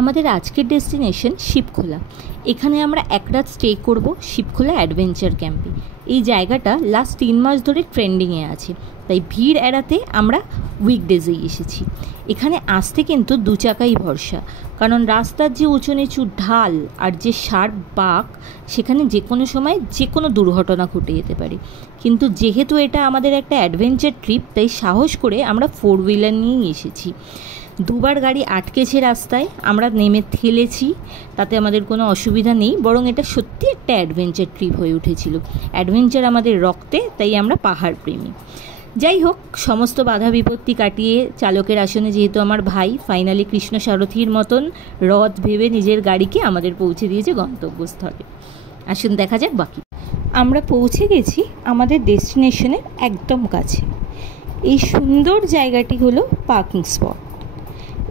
আমাদের আজকের ডেস্টিনেশন শিবখোলা। এখানে আমরা এক রাত স্টে করব শিবখোলা অ্যাডভেঞ্চার ক্যাম্পে। এই জায়গাটা লাস্ট 3 মাস ধরে ট্রেন্ডিংয়ে আছে, তাই ভিড় এড়াতে আমরা উইকডেজেই এসেছি। এখানে আসতে কিন্তু 2 চাকাই ভরসা, কারণ রাস্তার যে উঁচু নিচু ঢাল আর যে শার্প বাঁক, সেখানে যে কোনো সময় যে কোনো দুর্ঘটনা ঘটে যেতে পারে। কিন্তু যেহেতু এটা আমাদের একটা অ্যাডভেঞ্চার ট্রিপ, তাই সাহস করে আমরা 4 হুইলার নিয়েই এসেছি। 2 বার গাড়ি আটকেছে রাস্তায়, আমরা নেমে ঠেলেছি, তাতে আমাদের কোনো অসুবিধা নেই, বরং এটা সত্যি একটা অ্যাডভেঞ্চার ট্রিপ হয়ে উঠেছিল। অ্যাডভেঞ্চার আমাদের রক্তে, তাই আমরা পাহাড় প্রেমী। যাই হোক, সমস্ত বাধা বিপত্তি কাটিয়ে চালকের আসনে যেহেতু আমার ভাই, ফাইনালি কৃষ্ণ সারথীর মতন রথ ভেবে নিজের গাড়িকে আমাদের পৌঁছে দিয়েছে গন্তব্যস্থলে। আসুন দেখা যাক বাকি। আমরা পৌঁছে গেছি আমাদের ডেস্টিনেশনের একদম কাছে। এই সুন্দর জায়গাটি হলো পার্কিং স্পট।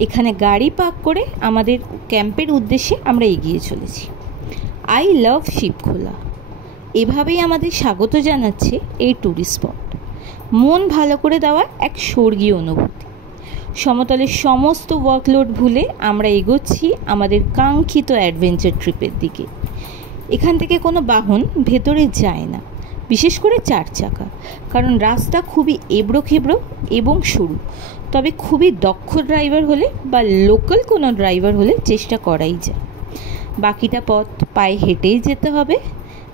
এখানে গাড়ি পার্ক করে আমাদের ক্যাম্পের উদ্দেশ্যে আমরা এগিয়ে চলেছি। আই লাভ শিবখোলা, এভাবেই আমাদের স্বাগত জানাচ্ছে এই ট্যুরিস্ট স্পট। মন ভালো করে দেওয়া এক স্বর্গীয় অনুভূতি। সমতলের সমস্ত ওয়ার্কলোড ভুলে আমরা এগোচ্ছি আমাদের কাঙ্ক্ষিত অ্যাডভেঞ্চার ট্রিপের দিকে। এখান থেকে কোনো বাহন ভেতরে যায় না, বিশেষ করে 4 চাকা, কারণ রাস্তা খুবই এবড়ো খেবড়ো এবং সরু। তবে খুবই দক্ষ ড্রাইভার হলে বা লোকাল কোনো ড্রাইভার হলে চেষ্টা করাই যায়। বাকিটা পথ পায়ে হেঁটেই যেতে হবে।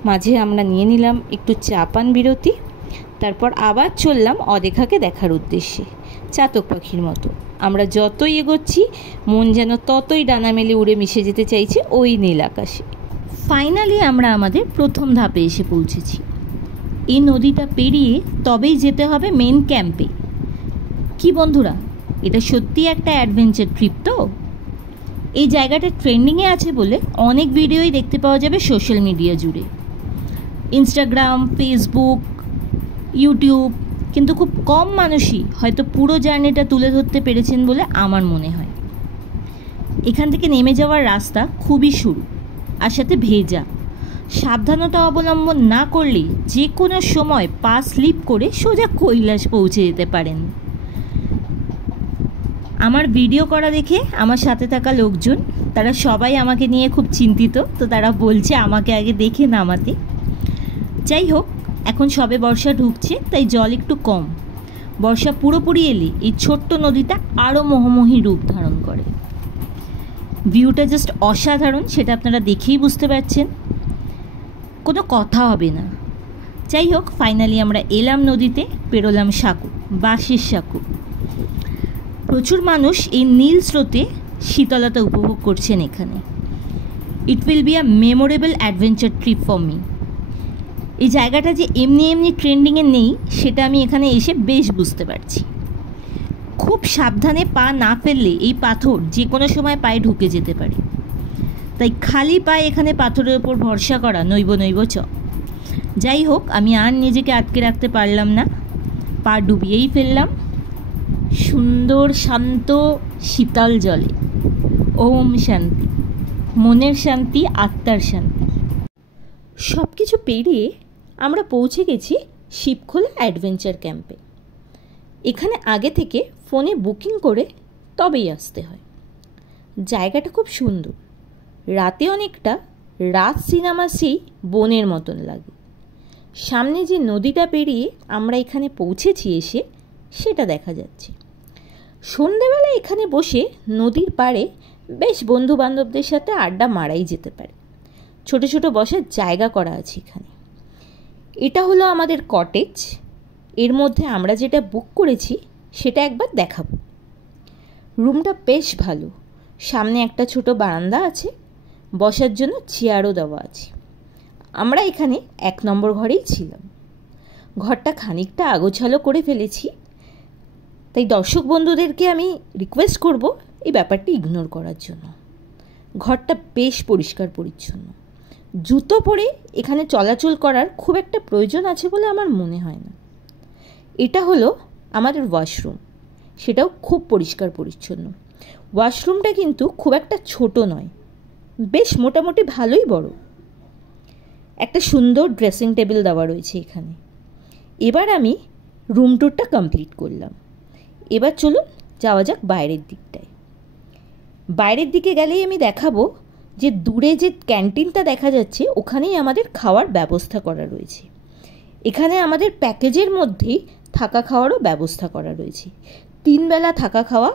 মাঝে আমরা নিয়ে নিলাম একটু চা পান বিরতি, তারপর আবার চললাম অদেখাকে দেখার উদ্দেশ্যে। চাতক পাখির মতো আমরা যতই এগোচ্ছি, মন যেন ততই ডানা মেলে উড়ে মিশে যেতে চাইছে ওই নীল আকাশে। ফাইনালি আমরা আমাদের প্রথম ধাপে এসে পৌঁছেছি। এই নদীটা পেরিয়ে তবেই যেতে হবে মেন ক্যাম্পে। কি বন্ধুরা, এটা সত্যি একটা অ্যাডভেঞ্চার ট্রিপ তো? এই জায়গাটা ট্রেন্ডিংয়ে আছে বলে অনেক ভিডিওই দেখতে পাওয়া যাবে সোশ্যাল মিডিয়া জুড়ে, ইনস্টাগ্রাম, ফেসবুক, ইউটিউব, কিন্তু খুব কম মানুষই হয়তো পুরো জার্নিটা তুলে ধরতে পেরেছেন বলে আমার মনে হয়। এখান থেকে নেমে যাওয়ার রাস্তা খুবই সরু আর সাথে ভেজা। সাবধানতা অবলম্বন না করলে যে কোনো সময় পা স্লিপ করে সোজা কৈলাস পৌঁছে যেতে পারেন। আমার ভিডিও করা দেখে আমার সাথে থাকা লোকজন, তারা সবাই আমাকে নিয়ে খুব চিন্তিত, তো তারা বলছে আমাকে আগে দেখে নামাতে। যাই হোক, এখন সবে বর্ষা ঢুকছে, তাই জল একটু কম। বর্ষা পুরোপুরি এলে এই ছোট্ট নদীটা আরও মোহময়ী রূপ ধারণ করে। ভিউটা জাস্ট অসাধারণ, সেটা আপনারা দেখেই বুঝতে পারছেন, কোনো কথা হবে না। যাই হোক, ফাইনালি আমরা এলাম নদীতে, পেরোলাম সাঁকো, বাঁশের সাঁকো। প্রচুর মানুষ এই নীল স্রোতে শীতলতা উপভোগ করছেন এখানে। It will be a memorable adventure trip for me. এই জায়গাটা যে এমনি এমনি ট্রেন্ডিংয়ে নেই, সেটা আমি এখানে এসে বেশ বুঝতে পারছি। খুব সাবধানে পা না ফেললে এই পাথর যে কোনো সময় পায়ে ঢুকে যেতে পারে, তাই খালি পায়ে এখানে পাথরের ওপর ভরসা করা নৈব চ। যাই হোক, আমি আর নিজেকে আটকে রাখতে পারলাম না, পা ডুবিয়েই ফেললাম সুন্দর শান্ত শীতল জলে। ওম শান্তি, মনের শান্তি, আত্মার শান্তি। সব কিছু পেরিয়ে আমরা পৌঁছে গেছি শিবখোলা অ্যাডভেঞ্চার ক্যাম্পে। এখানে আগে থেকে ফোনে বুকিং করে তবেই আসতে হয়। জায়গাটা খুব সুন্দর, রাতে অনেকটা রাত সিনেমা সেই বনের মতন লাগে। সামনে যে নদীটা পেরিয়ে আমরা এখানে পৌঁছেছি এসে, সেটা দেখা যাচ্ছে। সন্ধেবেলা এখানে বসে নদীর পাড়ে বেশ বন্ধু বান্ধবদের সাথে আড্ডা মারাই যেতে পারে। ছোট ছোট বসার জায়গা করা আছে এখানে। এটা হলো আমাদের কটেজ। এর মধ্যে আমরা যেটা বুক করেছি সেটা একবার দেখাবো। রুমটা বেশ ভালো, সামনে একটা ছোট বারান্দা আছে, বসার জন্য চেয়ারও দেওয়া আছে। আমরা এখানে 1 নম্বর ঘরেই ছিলাম। ঘরটা খানিকটা আগোছালো করে ফেলেছি, তাই দর্শক বন্ধুদেরকে আমি রিকোয়েস্ট করব এই ব্যাপারটি ইগনোর করার জন্য। ঘরটা বেশ পরিষ্কার পরিচ্ছন্ন। জুতো পরে এখানে চলাচল করার খুব একটা প্রয়োজন আছে বলে আমার মনে হয় না। এটা হলো আমাদের ওয়াশরুম, সেটাও খুব পরিষ্কার পরিচ্ছন্ন। ওয়াশরুমটা কিন্তু খুব একটা ছোট নয়, বেশ মোটামুটি ভালোই বড়। একটা সুন্দর ড্রেসিং টেবিল দেওয়া রয়েছে এখানে। এবার আমি রুম ট্যুরটা কমপ্লিট করলাম। এবার চলুন যাওয়া যাক বাইরের দিকটায়। বাইরের দিকে গেলেই আমি দেখাবো যে দূরে যে ক্যান্টিনটা দেখা যাচ্ছে ওখানেই আমাদের খাওয়ার ব্যবস্থা করা রয়েছে। এখানে আমাদের প্যাকেজের মধ্যেই থাকা খাওয়ারও ব্যবস্থা করা রয়েছে। 3 বেলা থাকা খাওয়া,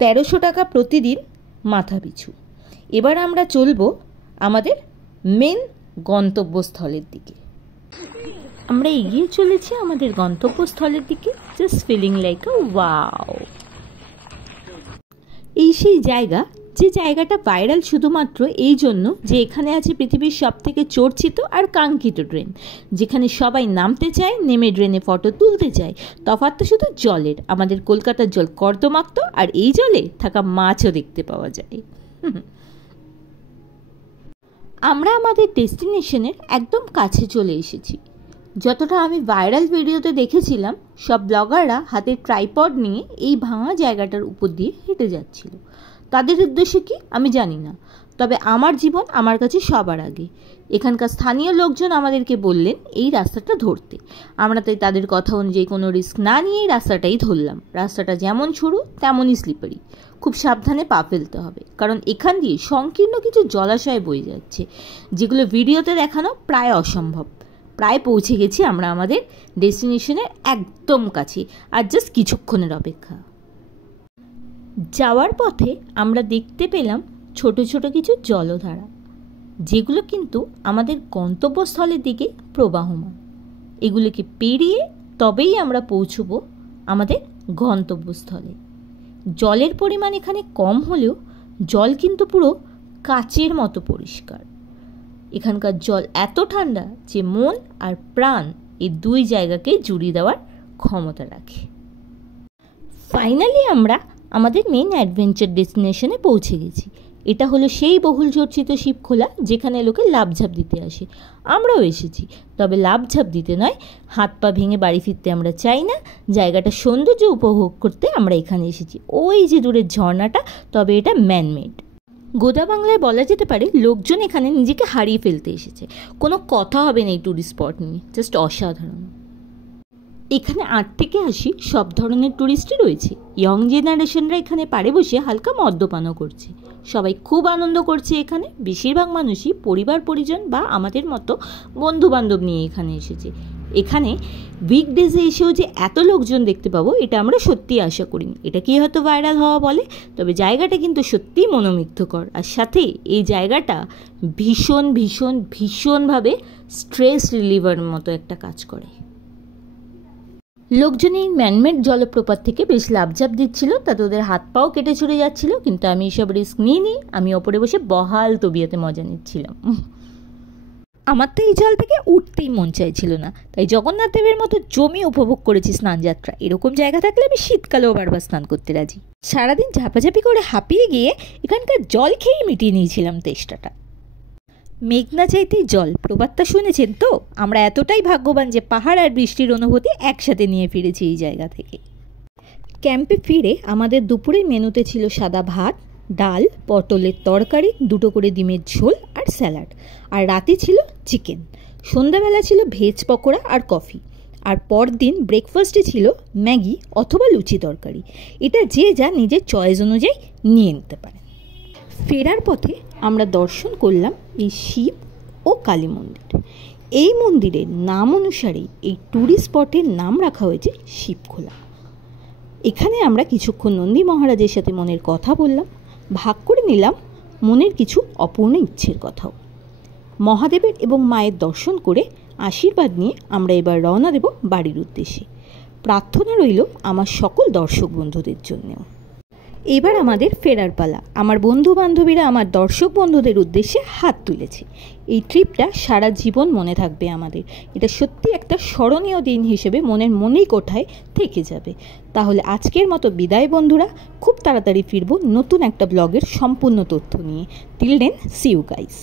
1300 টাকা প্রতিদিন মাথা পিছু। এবার আমরা চলবো আমাদের মেন গন্তব্যস্থলের দিকে। আমরা এগিয়ে চলেছি আমাদের গন্তব্যস্থলের দিকে, just feeling like a wow. এই সেই জায়গা, যে জায়গাটা ভাইরাল শুধুমাত্র এই জন্য যে এখানে আছে পৃথিবীর সবথেকে চর্চিত আর কাঙ্ক্ষিত ড্রেন, যেখানে সবাই নামতে চায়, নেমে ড্রেনে ফটো তুলতে চায়। তফাৎটা শুধু জলের, আমাদের কলকাতার জল কর্দমাক্ত, আর এই জলে থাকা মাছও দেখতে পাওয়া যায়। আমরা আমাদের ডেস্টিনেশনের একদম কাছে চলে এসেছি। যতটা আমি ভাইরাল ভিডিওতে দেখেছিলাম, সব ব্লগাররা হাতে ট্রাইপড নিয়ে এই ভাঙা জায়গাটার উপর দিয়ে হেঁটে যাচ্ছিল। তাদের উদ্দেশ্য কি আমি জানি না, তবে আমার জীবন আমার কাছে সবার আগে। এখানকার স্থানীয় লোকজন আমাদেরকে বললেন এই রাস্তাটা ধরতে। আমরা তাই তাদের কথা অনুযায়ী কোনো রিস্ক না নিয়েই রাস্তাটাই ধরলাম। রাস্তাটা যেমন সরু তেমনই স্লিপারি, খুব সাবধানে পা ফেলতে হবে, কারণ এখান দিয়ে সংকীর্ণ কিছু জলাশয় বয়ে যাচ্ছে, যেগুলো ভিডিওতে দেখানো প্রায় অসম্ভব। প্রায় পৌঁছে গেছি আমরা আমাদের ডেস্টিনেশনের একদম কাছে, আর জাস্ট কিছুক্ষণের অপেক্ষা। যাওয়ার পথে আমরা দেখতে পেলাম ছোট ছোট কিছু জলধারা, যেগুলো কিন্তু আমাদের গন্তব্যস্থলের দিকে প্রবাহমান। এগুলোকে পেরিয়ে তবেই আমরা পৌঁছব আমাদের গন্তব্যস্থলে। জলের পরিমাণ এখানে কম হলেও জল কিন্তু পুরো কাচের মতো পরিষ্কার। এখানকার জল এত ঠান্ডা যে মন আর প্রাণ এই দুই জায়গাকে জুড়িয়ে দেওয়ার ক্ষমতা রাখে। ফাইনালি আমরা আমাদের মেন অ্যাডভেঞ্চার ডেস্টিনেশনে পৌঁছে গেছি। এটা হলো সেই বহুল চর্চিত শিবখোলা, যেখানে লোকে লাফঝাপ দিতে আসে। আমরাও এসেছি, তবে লাফঝাপ দিতে নয়, হাত পা ভেঙে বাড়ি ফিরতে আমরা চাই না। জায়গাটা সৌন্দর্য উপভোগ করতে আমরা এখানে এসেছি। ওই যে দূরের ঝর্ণাটা, তবে এটা ম্যানমেড। গোদা বাংলায় বলা যেতে পারে লোকজন এখানে নিজেকে হারিয়ে ফেলতে এসেছে। কোনো কথা হবে না এই ট্যুরিস্ট স্পট নিয়ে, জাস্ট অসাধারণ। এখানে 8 থেকে 80 সব ধরনের ট্যুরিস্টই রয়েছে। ইয়ং জেনারেশনরা এখানে পাড়ে বসে হালকা মদ্যপানও করছে। সবাই খুব আনন্দ করছে এখানে। বেশিরভাগ মানুষই পরিবার পরিজন বা আমাদের মতো বন্ধুবান্ধব নিয়ে এখানে এসেছে। এখানে উইকডেজে এসেও যে এত লোকজন দেখতে পাবো এটা আমরা সত্যিই আশা করিনি। এটা কি হয়তো ভাইরাল হওয়া বলে, তবে জায়গাটা কিন্তু সত্যিই মনোমুগ্ধকর। আর সাথে এই জায়গাটা ভীষণ ভীষণ ভীষণভাবে স্ট্রেস রিলিভার মতো একটা কাজ করে। লোকজন এই ম্যানমেড জলপ্রপাত থেকে বেশ লাফঝাপ দিচ্ছিল, তাতে ওদের হাত পাও কেটে ছুটে যাচ্ছিল, কিন্তু আমি এসব রিস্ক নিইনি। আমি ওপরে বসে বহাল তবিয়তে মজা নিচ্ছিলাম। আমার তো এই জল থেকে উঠতেই মন চাইছিল না, তাই জগন্নাথ দেবের মতো জমি উপভোগ করেছি স্নানযাত্রা। এরকম জায়গা থাকলে আমি শীতকালেও বারবার স্নান করতে রাজি। সারাদিন ঝাপাঝাপি করে হাঁপিয়ে গিয়ে এখানকার জল খেয়েই মিটিয়ে নিয়েছিলাম তেষ্টাটা। মেঘনা চাইতেই জল, প্রবাদটা শুনেছেন তো? আমরা এতটাই ভাগ্যবান যে পাহাড় আর বৃষ্টির অনুভূতি একসাথে নিয়ে ফিরেছি এই জায়গা থেকে। ক্যাম্পে ফিরে আমাদের দুপুরের মেনুতে ছিল সাদা ভাত, ডাল, পটলের তরকারি, 2টো করে ডিমের ঝোল আর স্যালাড, আর রাতে ছিল চিকেন। সন্ধ্যাবেলা ছিল ভেজ পকোড়া আর কফি, আর পরদিন ব্রেকফাস্টে ছিল ম্যাগি অথবা লুচি তরকারি। এটা যে যা নিজের চয়েস অনুযায়ী নিয়ে নিতে পারে। ফেরার পথে আমরা দর্শন করলাম এই শিব ও কালী মন্দির। এই মন্দিরের নাম অনুসারেই এই ট্যুরিস্ট স্পটের নাম রাখা হয়েছে শিবখোলা। এখানে আমরা কিছুক্ষণ নন্দী মহারাজের সাথে মনের কথা বললাম, ভাগ করে নিলাম মনের কিছু অপূর্ণ ইচ্ছের কথাও। মহাদেবের এবং মায়ের দর্শন করে আশীর্বাদ নিয়ে আমরা এবার রওনা দেব বাড়ির উদ্দেশ্যে। প্রার্থনা রইল আমার সকল দর্শক বন্ধুদের জন্যেও। এবার আমাদের ফেরার পালা। আমার বন্ধু বান্ধবীরা আমার দর্শক বন্ধুদের উদ্দেশ্যে হাত তুলেছে। এই ট্রিপটা সারা জীবন মনে থাকবে আমাদের। এটা সত্যি একটা স্মরণীয় দিন হিসেবে মনেই কোঠায় থেকে যাবে। তাহলে আজকের মতো বিদায় বন্ধুরা, খুব তাড়াতাড়ি ফিরবো নতুন একটা ব্লগের সম্পূর্ণ তথ্য নিয়ে। Till then, see you guys.